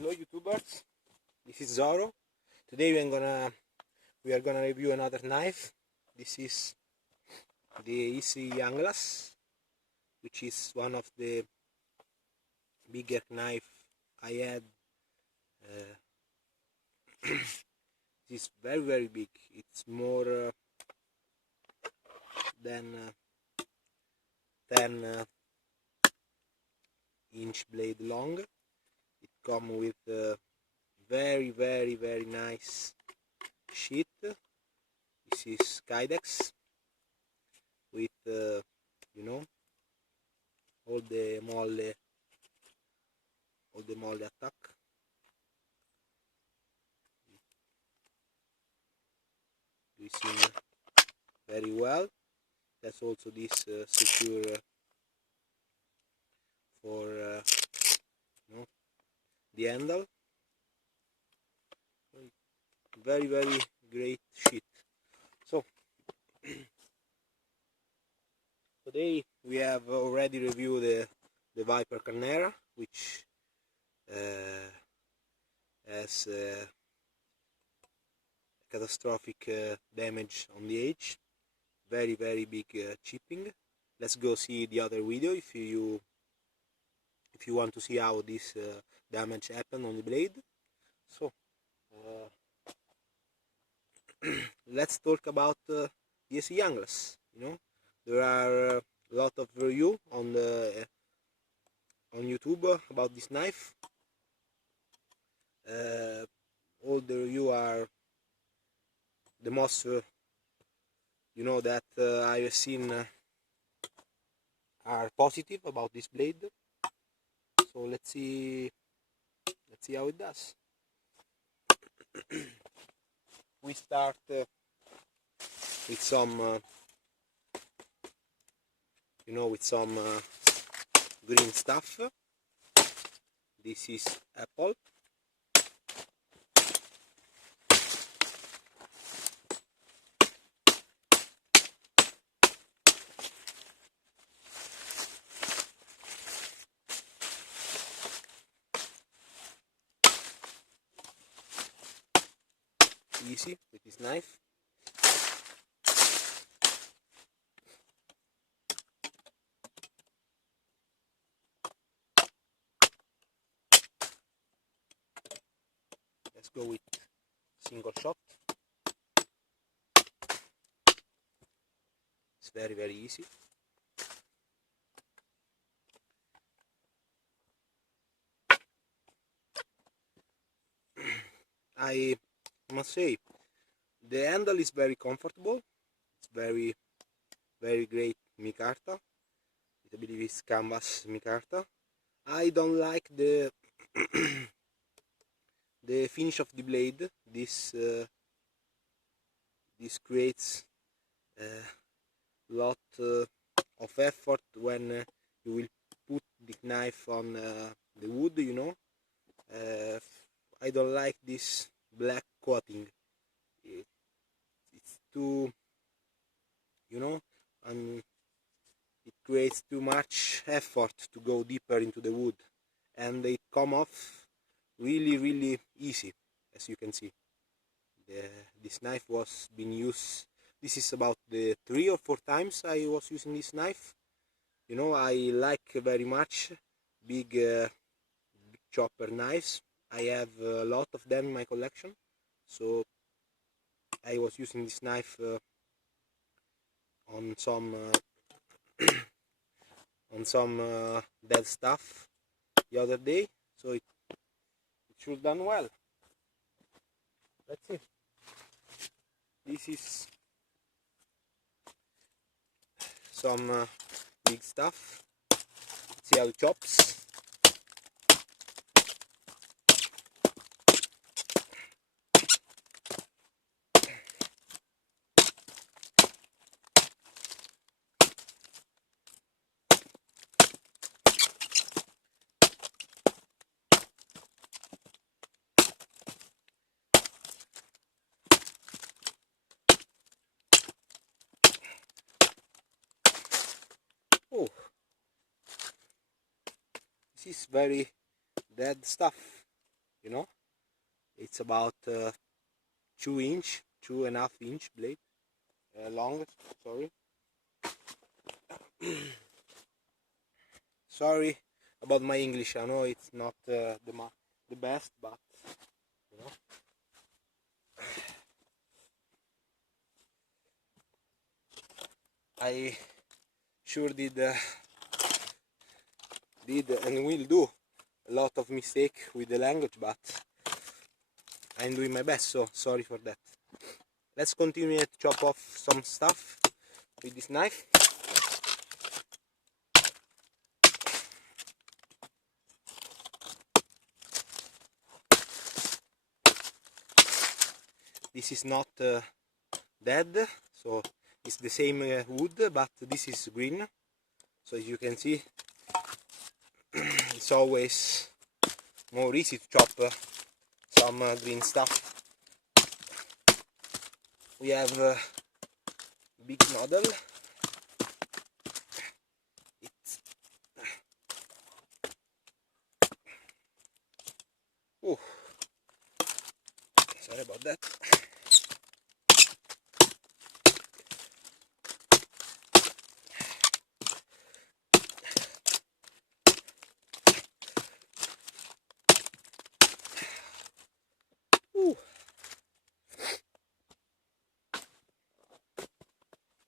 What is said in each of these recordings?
Hello YouTubers, this is Zoro. Today we are gonna review another knife. This is the Esee Junglas, which is one of the bigger knife I had. This is very big. It's more than 10-inch blade long. It comes with very nice sheath. This is Kydex with you know, all the molle attack. You see very well. That's also this secure for the handle. Very great sheet. So today we have already reviewed the Viper Carnera, which has catastrophic damage on the edge. Very big chipping. Let's go see the other video if you want to see how this damage happened on the blade. So let's talk about the Esee Junglas. There are a lot of review on YouTube about this knife. All the review are the most that I have seen are positive about this blade. So let's see how it does. We start with some green stuff. This is apple. Easy with this knife. Let's go with single shot. It's very easy. I must say the handle is very comfortable. It's very great micarta. I believe it's canvas micarta. I don't like the the finish of the blade. This creates a lot of effort when you will put the knife on the wood. I don't like this black coating. It's too, and it creates too much effort to go deeper into the wood, and it come off really easy. As you can see, this knife was being used. This is about the 3 or 4 times I was using this knife. I like very much big chopper knives. I have a lot of them in my collection, so I was using this knife on some dead stuff the other day, so it should done well. Let's see. This is some big stuff. See how it chops. Oh, this is very dead stuff. you know. It's about 2.5 inch blade long. Sorry. Sorry about my English. I know it's not the best, but you know. I sure did and will do a lot of mistake with the language, but I'm doing my best, so sorry for that. Let's continue to chop off some stuff with this knife. This is not dead, so it's the same wood, but this is green. So as you can see, it's always more easy to chop some green stuff. We have a big noddle. Oh, sorry about that.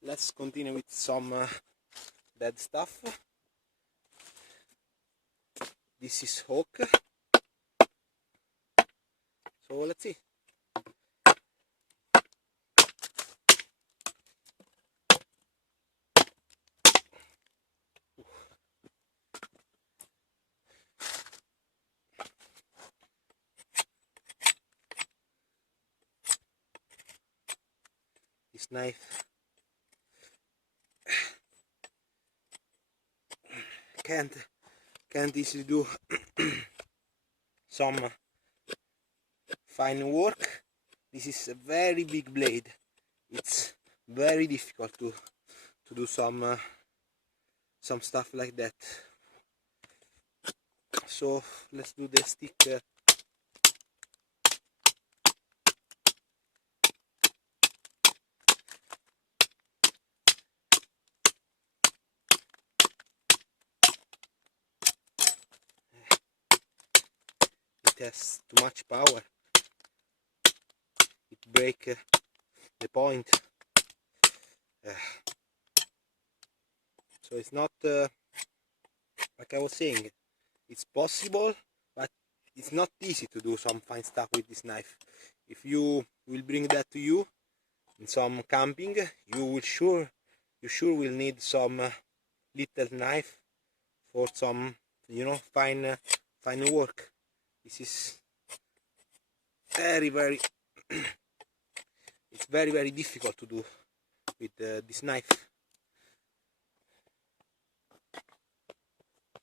Let's continue with some dead stuff. This is oak. So let's see. This knife can't easily do some fine work. This is a very big blade. It's very difficult to do some stuff like that. So let's do the stick. It has too much power. It breaks the point. So it's not like I was saying. It's possible, but it's not easy to do some fine stuff with this knife. If you will bring that to you in some camping, you sure will need some little knife for some, you know, fine work. This is very it's very difficult to do with this knife.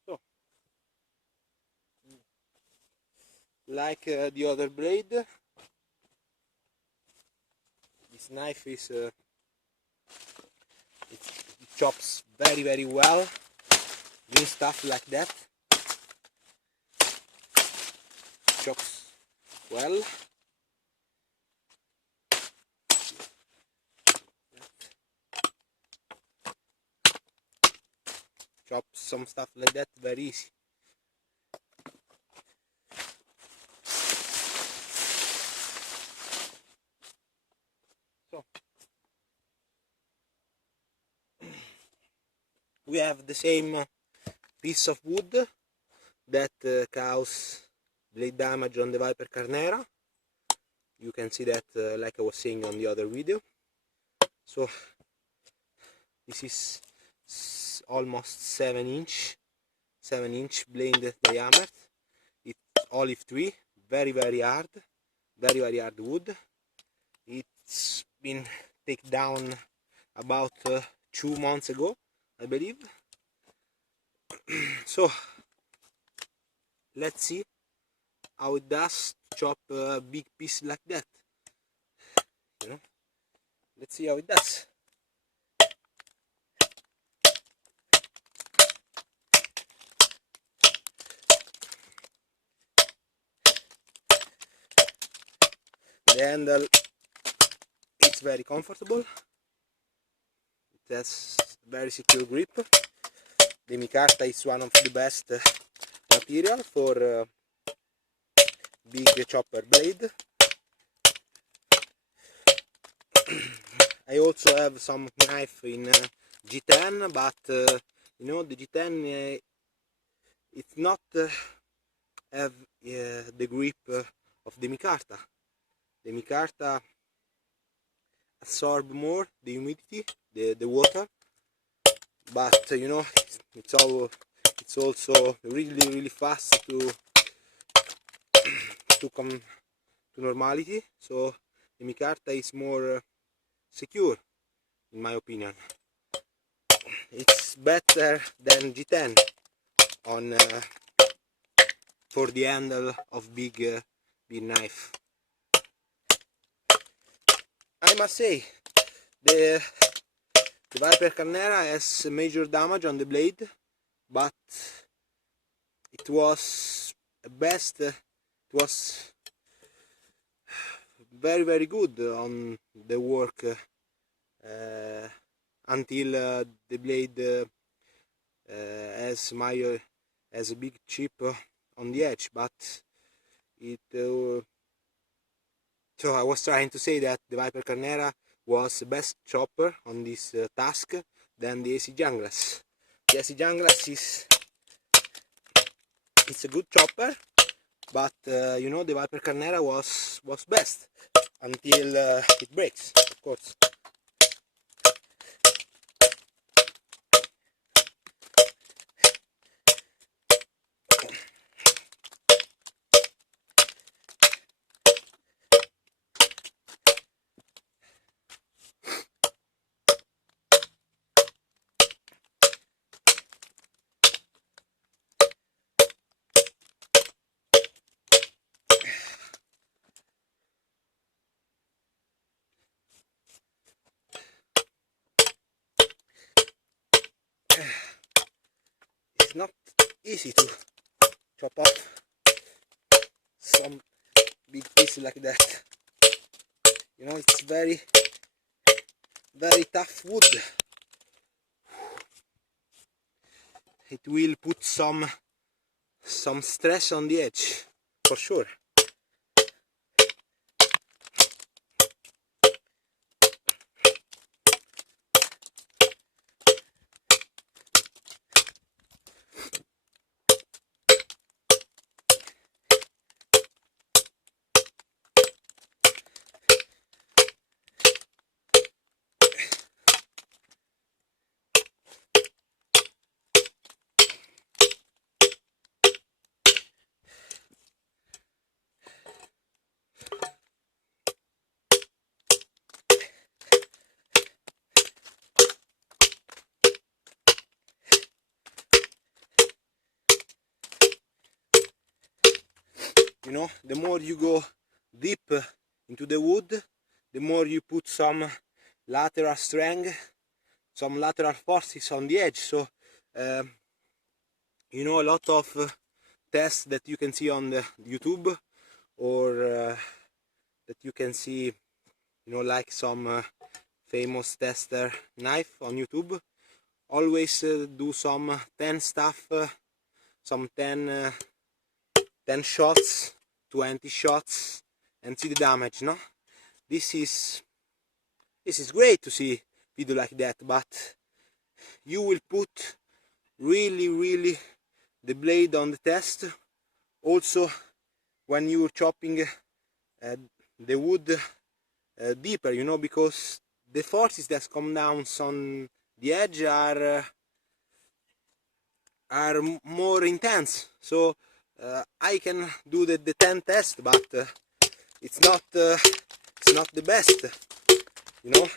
So, like the other blade, this knife is it chops very well. New stuff like that chops well. Chop some stuff like that very easy. So we have the same piece of wood that cause blade damage on the Viper Carnera. You can see that like I was saying on the other video. So this is almost 7-inch blade diameter. It's olive tree, very hard, very hard wood. It's been taken down about 2 months ago, I believe. So let's see how it does to chop a big piece like that. You know, let's see how it does. The handle, it's very comfortable, it has very secure grip. The micarta is one of the best material for big chopper blade. I also have some knife in G10, but you know, the G10 it's not have the grip of the micarta. The micarta absorb more the humidity, the water, but you know, it's also really fast to come to normality. So the micarta is more secure, in my opinion. It's better than G10 on for the handle of big knife. I must say, the Viper Carnera has major damage on the blade, but it was it was very good on the work until the blade has a big chip on the edge. But it so I was trying to say that the Viper Carnera was the best chopper on this task than the Esee Junglas. The Esee Junglas it's a good chopper, but you know, the Viper Carnera was best until it breaks, of course. It's not easy to chop off some big pieces like that. You know, it's very tough wood. It will put some stress on the edge, for sure. You know, the more you go deep into the wood, the more you put some lateral strength, some lateral forces on the edge. So you know, a lot of tests that you can see on the YouTube, or that you can see, you know, like some famous tester knife on YouTube, always do some 10 stuff, some 10 shots, 20 shots, and see the damage. No, this is great to see video like that, but you will put really the blade on the test also when you're chopping the wood deeper, you know, because the forces that come down on the edge are more intense. So I can do the 10 test, but it's not the best, you know.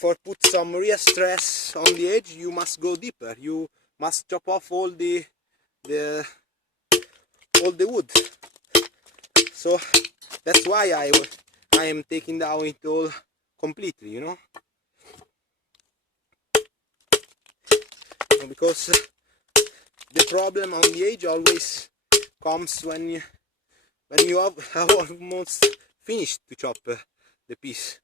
For put some real stress on the edge, you must go deeper. You must chop off all the wood. So that's why I am taking down it all completely, you know, because the problem on the edge always comes when when you have almost finished to chop the piece.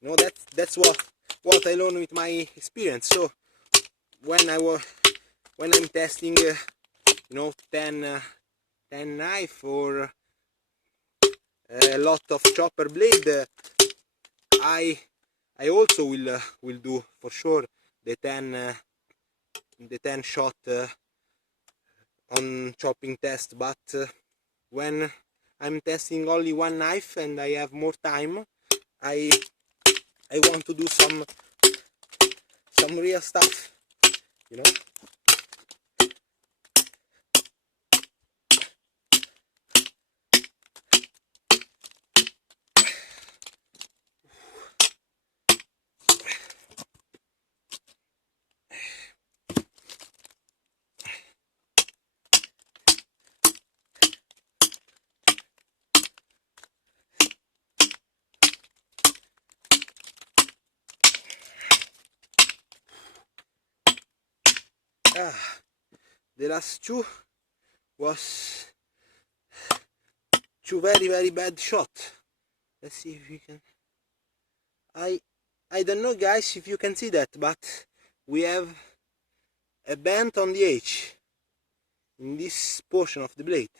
You know, that's what I learned with my experience. So when I'm testing, you know, 10 knife or a lot of chopper blade, I also will do for sure the 10 shot on chopping test. But when I'm testing only one knife and I have more time, I want to do some real stuff, you know. The last two was two very bad shot. Let's see if we can. I don't know, guys, if you can see that, but we have a bend on the edge in this portion of the blade,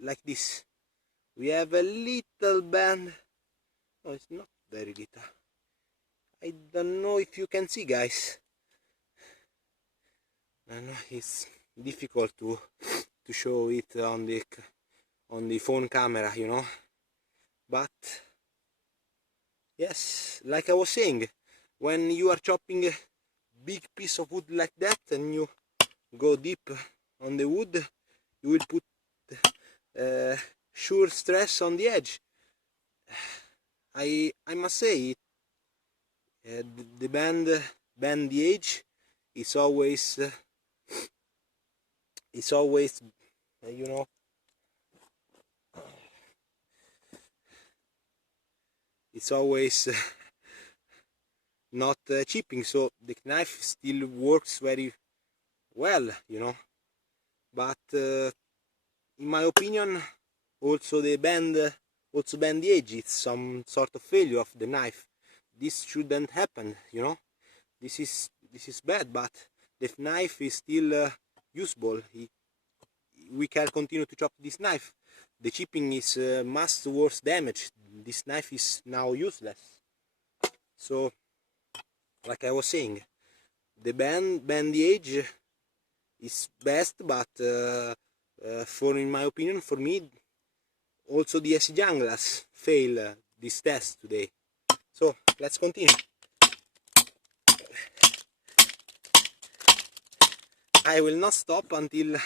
like this. We have a little bend. No, it's not very little. I don't know if you can see, guys. I know it's difficult to show it on the phone camera, you know. But yes, like I was saying, when you are chopping a big piece of wood like that and you go deep on the wood, you will put sure stress on the edge. I must say, the bend the edge is always you know, it's always not chipping, so the knife still works very well, you know. But in my opinion, also bend the edge. It's some sort of failure of the knife. This shouldn't happen, you know. This is bad, but the knife is still usable. We can continue to chop this knife. The chipping is much worse damage. This knife is now useless. So, like I was saying, the bend the edge is best, but in my opinion, for me, also the Esee Junglas fail this test today. So let's continue. I will not stop until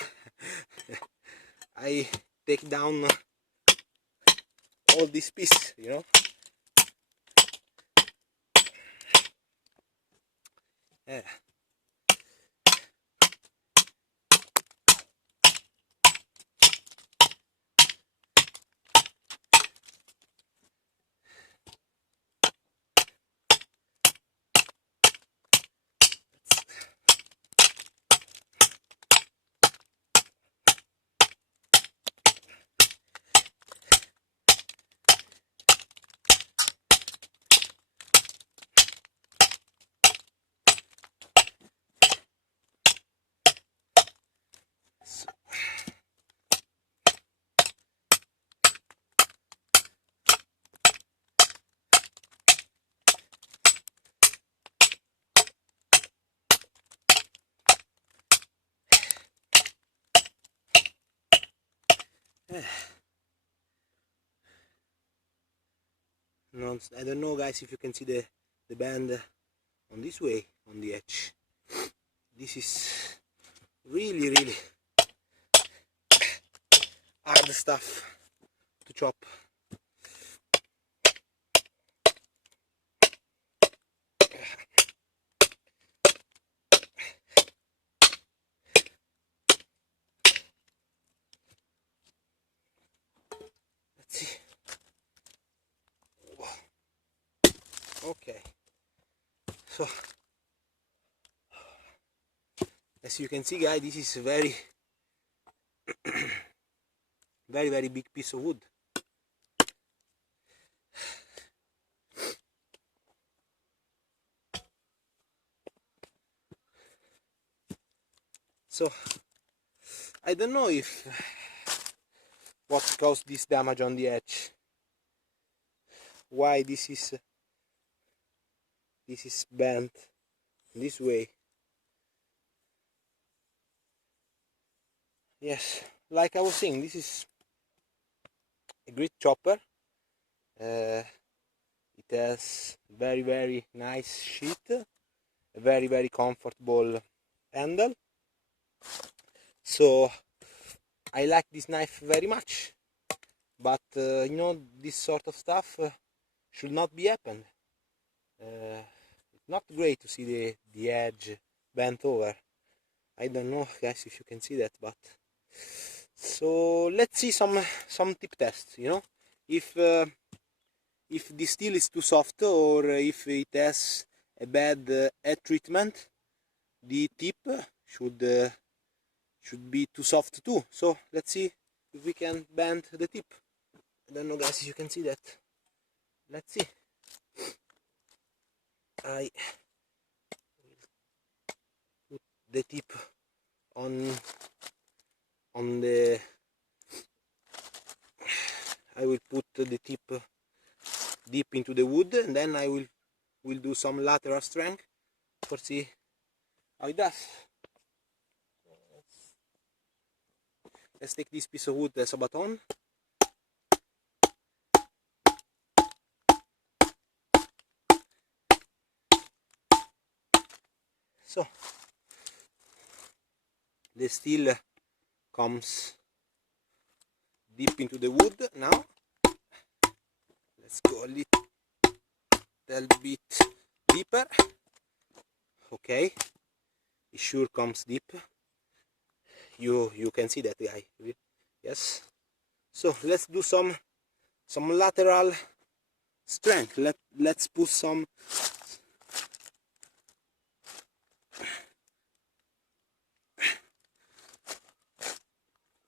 I take down all this piece, you know. Yeah. No, I don't know, guys, if you can see the bend on this way, on the edge. This is really hard stuff to chop. Let's see. Okay, so as you can see, guys, this is very very very big piece of wood. So I don't know if what caused this damage on the edge, why this is bent this way. Yes, like I was saying, this is a great chopper. It has very very nice sheath, a very very comfortable handle. So I like this knife very much, but you know, this sort of stuff should not be happened. It's not great to see the edge bent over. I don't know guys if you can see that, but so let's see some tip tests, you know, if the steel is too soft or if it has a bad head treatment, the tip should be too soft too. So let's see if we can bend the tip. I don't know guys if you can see that. Let's see. I will put the tip on the, I will put the tip deep into the wood, and then I will do some lateral strength for see how it does. Let's take this piece of wood as a baton. So the steel comes deep into the wood now. Let's go a little bit deeper. Okay, it sure comes deep. You can see that guy. Yes. So let's do some lateral strength. Let's put some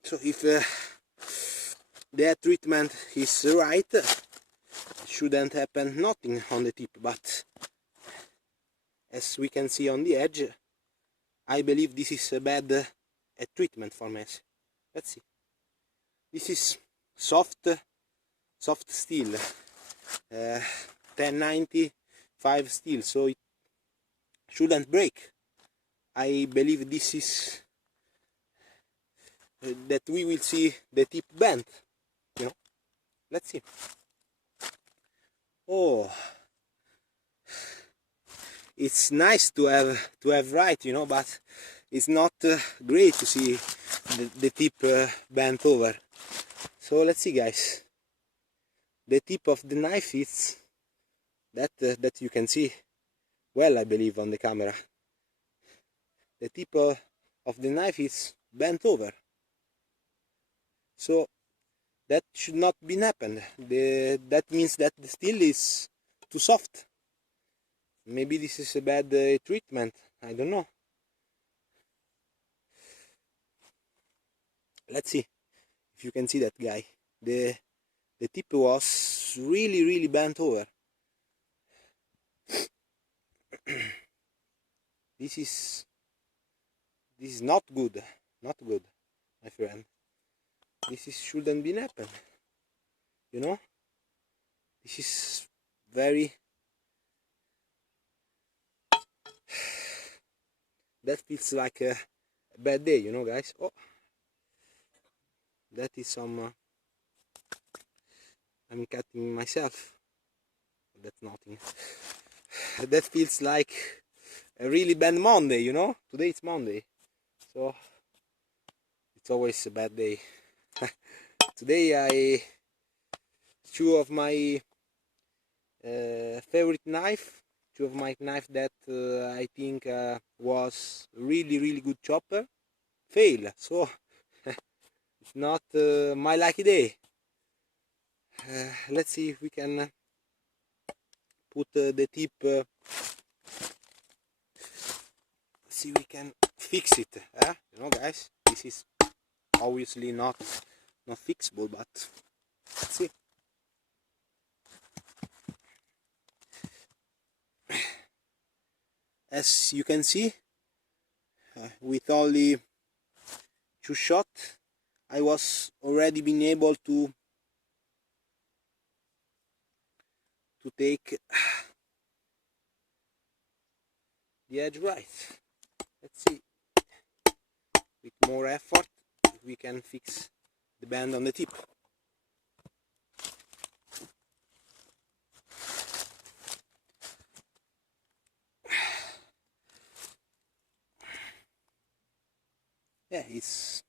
so if the head treatment is right, it shouldn't happen nothing on the tip, but as we can see on the edge, I believe this is a bad head treatment for me. Let's see. This is soft steel, 1095 steel, so it shouldn't break. I believe this is that we will see the tip bent, you know. Let's see. Oh, it's nice to have right, you know, but it's not great to see the tip bent over. So let's see guys. The tip of the knife is that you can see well, I believe, on the camera. The tip of the knife is bent over, so that should not be happened. That means that the steel is too soft. Maybe this is a bad treatment, I don't know. Let's see if you can see that guy. The tip was really bent over. This is not good, my friend. Shouldn't be happen, you know. This is very, that feels like a bad day, you know guys. Oh, that is some I'm cutting myself. That's nothing. That feels like a really bad Monday, you know. Today it's Monday, so it's always a bad day. Today two of my favorite knife, two of my knife that I think was really good chopper, fail. So it's not my lucky day. Let's see if we can put the tip. See, we can fix it. You know, guys, this is obviously not not fixable, but let's see. As you can see, with only 2 shots I was already been able to take the edge right. Let's see, with more effort, if we can fix the bend on the tip. Yeah, it's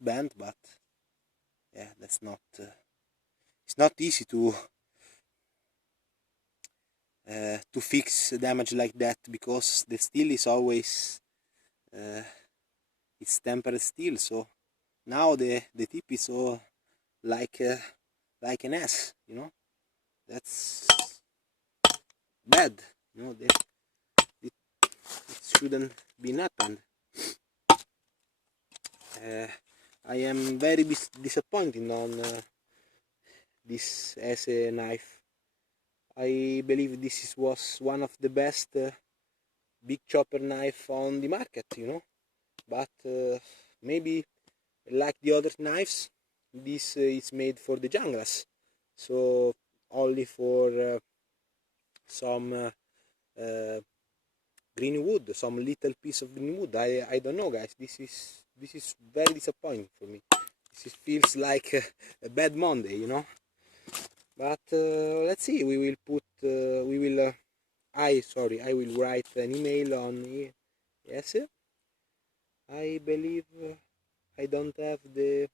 bent, but yeah, that's not it's not easy to fix damage like that, because the steel is always it's tempered steel. So now the tip is all like an S, you know. That's bad, you know. It shouldn't be happened. I am very disappointed on this Esee knife. I believe this was one of the best big chopper knife on the market, you know. But maybe like the other knives, this is made for the Junglas, so only for some green wood, some little piece of green wood. I don't know, guys. This is very disappointing for me. This feels like a bad Monday, you know. But let's see. We will put. We will. I will write an email on. Yes. I believe I don't have the